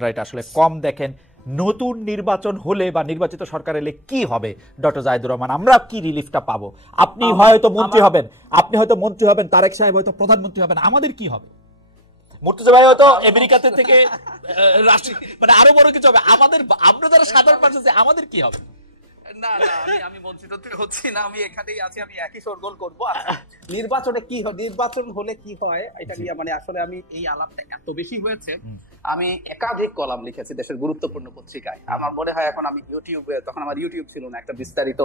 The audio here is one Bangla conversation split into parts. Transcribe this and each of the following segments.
রাইট আসলে কম দেখেন। নতুন নির্বাচন হলে বা নির্বাচিত সরকার এলে কি হবে ডক্টর জাহিদুর রহমান, আমরা কি রিলিফটা পাবো? আপনি হয়তো মন্ত্রী হবেন, তারেক সাহেব হয়তো প্রধানমন্ত্রী হবেন, আমাদের কি হবে? মুর্তজা ভাই হয়তো আমেরিকাতে থেকে মানে আরো বড় কিছু হবে, আমরা যারা সাধারণ মানুষ আছে আমাদের কি হবে? না না, আমি মন্ত্রিত্ব হচ্ছি না, আমি এখানেই আছি, আমি একই শোরগোল করবো। নির্বাচনে কি হয়, নির্বাচন হলে কি হয় এটা নিয়ে মানে আসলে আমি এই আলাপটা এত বেশি হয়েছে, আমি একাধিক কলাম লিখেছি দেশের গুরুত্বপূর্ণ পত্রিকায়। আমার মনে হয় এখন আমি ইউটিউবে, তখন আমার ইউটিউব ছিল না, একটা বিস্তারিত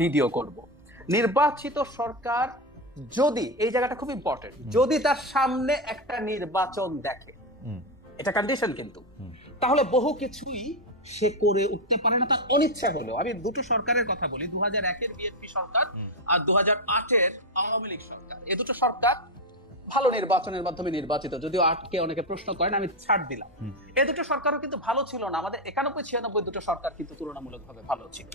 ভিডিও করব। নির্বাচিত সরকার যদি, এই জায়গাটা খুব ইম্পর্টেন্ট, যদি তার সামনে একটা নির্বাচন দেখে, এটা কন্ডিশন কিন্তু, তাহলে বহু কিছুই সে করে উঠতে পারে না, তার অনিচ্ছা হলেও। আমি দুটো সরকারের কথা বলি, 2001-এর বিএনপি সরকার আর 2008-এর আওয়ামী লীগ সরকার। এই দুটো সরকার ভালো নির্বাচনের মাধ্যমে নির্বাচিত, যদিও 8কে অনেকে প্রশ্ন করেন, আমি ছাড় দিলাম। এই দুটো সরকারও কিন্তু ভালো ছিল না, আমাদের 91-96 দুটো সরকার কিন্তু তুলনামূলকভাবে ভালো ছিল।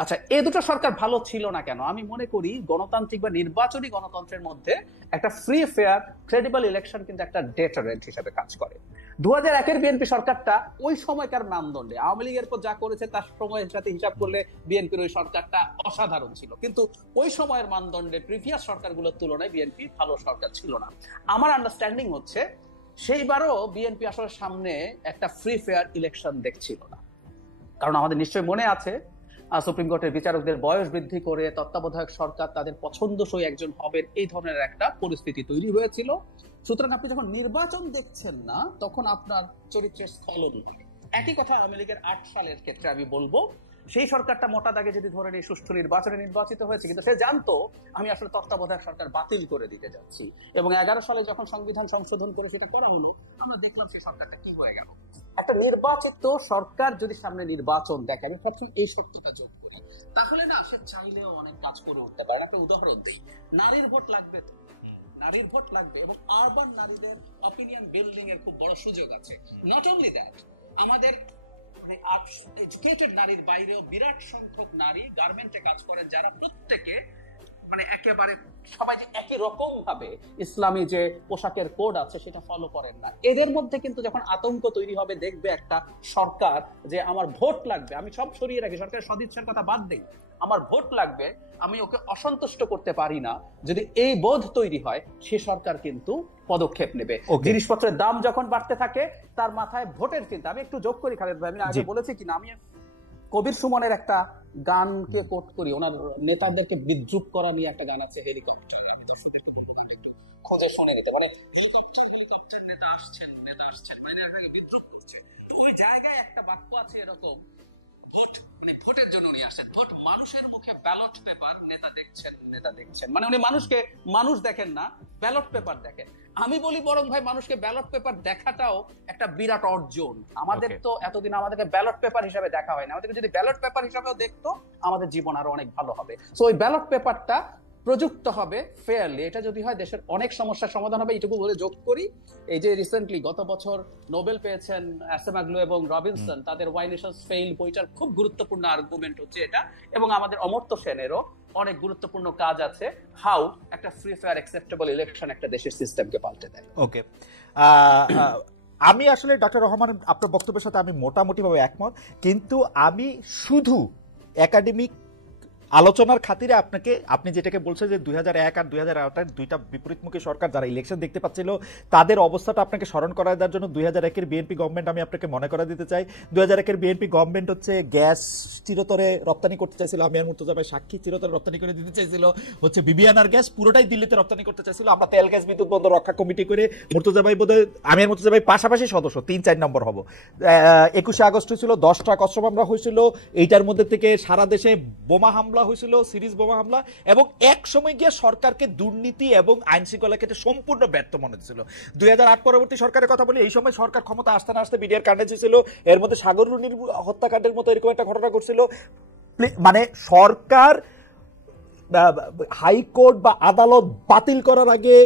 আচ্ছা, এই দুটো সরকার ভালো ছিল না কেন? আমি মনে করি গণতান্ত্রিক বা নির্বাচনী গণতন্ত্রের মধ্যে একটা ফ্রি ফেয়ার ক্রেডিবল ইলেকশন কিন্তু একটা ডেটারেন্ট হিসেবে কাজ করে। 2001-এর বিএনপি সরকারটা ওই সময়কার মানদণ্ডে আওয়ামী লীগের পর যা করেছে তার সময়ের সাথে হিসাব করলে বিএনপির ওই সরকারটা অসাধারণ ছিল, কিন্তু ওই সময়ের মানদণ্ডে প্রিভিয়াস সরকারগুলোর তুলনায় বিএনপি ভালো সরকার ছিল না। আমার আন্ডারস্ট্যান্ডিং হচ্ছে সেইবারও বিএনপি আসলে সামনে একটা ফ্রি ফেয়ার ইলেকশন দেখছিল না, কারণ আমাদের নিশ্চয়ই মনে আছে সুপ্রিম কোর্টের বিচারকদের বয়স বৃদ্ধি করে তত্ত্বাবধায়ক সরকার তাদের পছন্দসই একজন হবেন, এই ধরনের একটা পরিস্থিতি তৈরি হয়েছিল। সুতরাং আপনি যখন নির্বাচন দেখছেন না, তখন আপনার চরিত্রের স্খলন হবে। একই কথা আওয়ামী লীগের 8 সালের ক্ষেত্রে আমি বলবো, সেই সরকারটা মোটা দাগে যদি ধরে নিয়ে সুষ্ঠু নির্বাচনে নির্বাচিত হয়েছে, কিন্তু সে জানতো আমি আসলে তত্ত্বাবধায়ক সরকার বাতিল করে দিতে যাচ্ছি, এবং 11 সালে যখন সংবিধান সংশোধন করে সেটা করা হলো, আমরা দেখলাম সেই সরকারটা কি হয়ে গেল। একটা নির্বাচিত সরকার যদি সামনে নির্বাচন দেখে, আমি সবসময় এই সত্যটা যোগ করি, তাহলে না সে চাইলেও অনেক কাজ করে উঠতে পারে। একটা উদাহরণ দিই, নারীর ভোট লাগবে, নারীর ভোট লাগবে, এবং আরবান নারীদের অপিনিয়ন বিল্ডিং এর খুব বড় সুযোগ আছে। নট অনলি দ্যাট, আমাদের এডুকেটেড নারীর বাইরেও বিরাট সংখ্যক নারী গার্মেন্টে কাজ করেন, যারা প্রত্যেকে মানে একেবারে সবাই যে একই রকম ভাবে ইসলামী যে পোশাকের কোড আছে সেটা ফলো করেন না। এদের মধ্যে কিন্তু যখন আতঙ্ক তৈরি হবে, দেখবে একটা সরকার যে আমার ভোট লাগবে, আমি সব সরিয়ে রাখি, সরকারের সদিচ্ছার কথা বাদ দেই, আমার ভোট লাগবে, আমি ওকে অসন্তুষ্ট করতে পারি না, যদি এই বোধ তৈরি হয়, সে সরকার কিন্তু পদক্ষেপ নেবে। জিনিসপত্রের দাম যখন বাড়তে থাকে, তার মাথায় ভোটের চিন্তা। আমি একটু যোগ করি খালেদ ভাই, আমি আগে বলেছি কিনা, আমি কবির সুমনের একটা গানকে কোট করি, ওনার নেতাদেরকে বিদ্রুপ করা নিয়ে একটা গান আছে, হেলিকপ্টার। আমি দর্শকদেরকে বলবো গানটা একটু খুঁজে শুনে নিতে, মানে হেলিকপ্টার নেতা আসছেন মানে নেতাকে বিদ্রুপ করছে। তো ওই জায়গায় একটা বাক্য আছে এরকম, ভোট মানে ভোটের জন্য উনি আসেন, ভোট মানুষের মুখে ব্যালট পেপার, নেতা দেখছেন, মানে উনি মানুষকে মানুষ দেখেন না, ব্যালট পেপার দেখেন। আমি বলি বরং ভাই, মানুষকে ব্যালট পেপার দেখাটাও একটা বিরাট অর্জন। আমাদের তো এতদিন আমাদেরকে ব্যালট পেপার হিসাবে দেখা হয় না, আমাদেরকে যদি ব্যালট পেপার হিসাবেও দেখতো, আমাদের জীবন আরো অনেক ভালো হবে। সো ওই ব্যালট পেপারটা প্রযুক্ত হবে ফেয়ারলি, এটা যদি হয় দেশের অনেক সমস্যার সমাধান হবে। এইটুকু বলে যোগ করি, এই যে রিসেন্টলি গত বছর নোবেল পেয়েছেন অ্যাসেমাগ্লু এবং রবিনসন, তাদের ওয়াই নেশনস ফেইল বইটার খুব গুরুত্বপূর্ণ আর্গুমেন্ট হচ্ছে এটা, এবং আমাদের অমর্ত্য সেনেরও অনেক গুরুত্বপূর্ণ কাজ আছে, হাউ একটা ফ্রি ফেয়ার অ্যাকসেপ্টেবল ইলেকশন একটা দেশের সিস্টেমকে পাল্টে দেয়। ওকে, আমি আসলে ডক্টর রহমান আপনার বক্তব্যের সাথে আমি মোটামুটি ভাবে একমত, কিন্তু আমি শুধু একাডেমিক আলোচনার খাতিরে আপনি যেটাকে বলছেন যে 2001 আর 2008 দুইটা বিপরীতমুখী সরকার যারা ইলেকশন দেখতে পাচ্ছিল, তাদের অবস্থাটা আপনাকে স্মরণ করায় দেওয়ার জন্য 2001-এর বিএনপি গভর্নমেন্ট আমি আপনাকে মনে করা দিতে চাই। 2001-এর বিএনপি গভর্নমেন্ট হচ্ছে গ্যাস চিরতরে রপ্তানি করতে চাইছিল, আমি আর মুর্তজা ভাই সাক্ষী, চিরতরে রপ্তানি করে দিতে চাইছিল হচ্ছে বিবিআনার গ্যাস, পুরোটাই দিল্লিতে রপ্তানি করতে চাইছিল। আমরা তেল গ্যাস বিদ্যুৎ বন্দর রক্ষা কমিটি করে মুর্তজা ভাই বোধহয়, আমি আর মুর্তজা ভাই পাশাপাশি সদস্য, 3-4 নম্বর হব। 21শে আগস্ট হয়েছিল, 10টা অস্ত্র মামলা হয়েছিল, এইটার মধ্যে থেকে সারা দেশে বোমা হামলা হয়েছিল, সিরিজ বোমা হামলা, এবং এক সময় গিয়ে সরকারকে দুর্নীতি এবং আইন শৃঙ্খলা ক্ষেত্রে সম্পূর্ণ ব্যর্থ মনে হচ্ছিল। 2008 পরবর্তী সরকারের কথা বলি, এই সময় সরকার ক্ষমতা আসতে না আসতে বিডিআর কাণ্ডে ছিল, এর মধ্যে সাগর রুনির হত্যাকাণ্ডের মতো এরকম একটা ঘটনা ঘটছিল। মানে সরকার হাইকোর্ট বা আদালত বাতিল করার আগে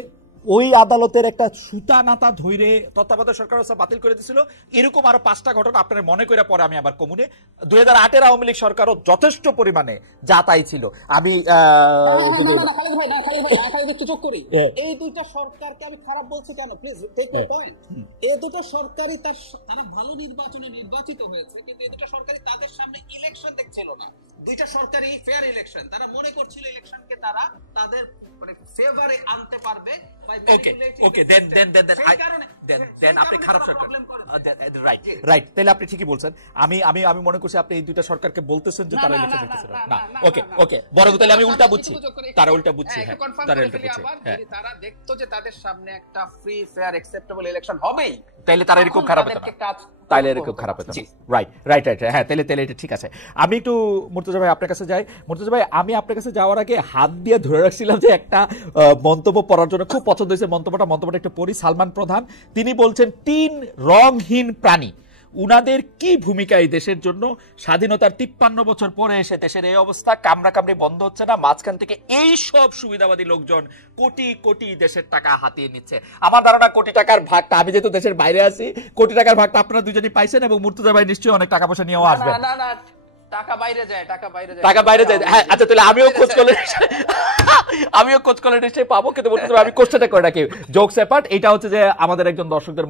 ওই আদালতের একটা সুতা নাতা ধইরে তত্ত্বাবধায়ক সরকার ব্যবস্থা বাতিল করে দিয়েছিল, এরকম আরো 5টা ঘটনা আপনারা মনে করে পরে আমি আবার কমুনে 2008-এর আওয়ামী লীগ সরকারও যথেষ্ট পরিমাণে যা তাই ছিল। আমি একটু যোগ করি, এই দুইটা সরকারকে আমি খারাপ বলছি কেন, প্লিজ টেক মাই পয়েন্ট। এই দুটো সরকারই তারা ভালো নির্বাচনে নির্বাচিত হয়েছে, কিন্তু এই দুটো সরকারই তাদের সামনে ইলেকশন দেখছিল না। দুইটা সরকারই ফেয়ার ইলেকশন, তারা মনে করছিল ইলেকশনকে তারা তাদের মানে ফেভারে আনতে পারবে। ওকে দেন আপনি খারাপ সরকার, রাইট, তাহলে আপনি ঠিকই বলছেন। আমি আমি আমি মনে করছি আপনি এই দুইটা সরকারকে বলতেছেন যে তারা ইলেকশন দেখতেছিল না। ওকে বড় তাহলে আমি উল্টা বুঝছি, তারা উল্টা বুঝছি। হ্যাঁ, তারা উল্টা বুঝছে। যদি তারা দেখতো যে তাদের সামনে একটা ফ্রি ফেয়ার অ্যাকসেপ্টেবল ইলেকশন হবেই, তাহলে তারা এরকম খারাপ হতো না, তাহলে এরকম খারাপ হতো। রাইট, হ্যাঁ, তাহলে এটা ঠিক আছে। আমি একটু মুর্তজা ভাই আপনার কাছে যাই। মুর্তজা ভাই, আমি আপনার কাছে যাওয়ার আগে হাত দিয়ে ধরে রাখছিলাম যে একটা মন্তব্য পড়ার জন্য খুব পছন্দ হয়েছে মন্তব্যটা একটু পড়ি। সালমান প্রধান তিনি বলছেন 3 রংহীন প্রাণী, উনাদের কি ভূমিকা এই দেশের জন্য? স্বাধীনতার 53 বছর পরে এসে দেশের এই অবস্থা, কামড়াকামড়ি বন্ধ হচ্ছে না, মাঝখান থেকে এই সব সুবিধাবাদী লোকজন কোটি কোটি দেশের টাকা হাতিয়ে নিচ্ছে। আমার ধারণা কোটি টাকার ভাগটা, আমি যেহেতু দেশের বাইরে আছি, কোটি টাকার ভাগটা আপনারা দুজনই পাইছেন এবং মুর্তজা ভাই নিশ্চয়ই অনেক টাকা পয়সা নিয়েও আসবেন। না টাকা বাইরে যায়। হ্যাঁ, আচ্ছা, তাহলে আমিও খোঁজ করলে নিশ্চয়ই পাবো, কিন্তু মুর্তজা ভাই আমি কোশ্চেনটা করে রাখি, জোকস অ্যাপার্ট, এটা হচ্ছে যে আমাদের একজন দর্শকদের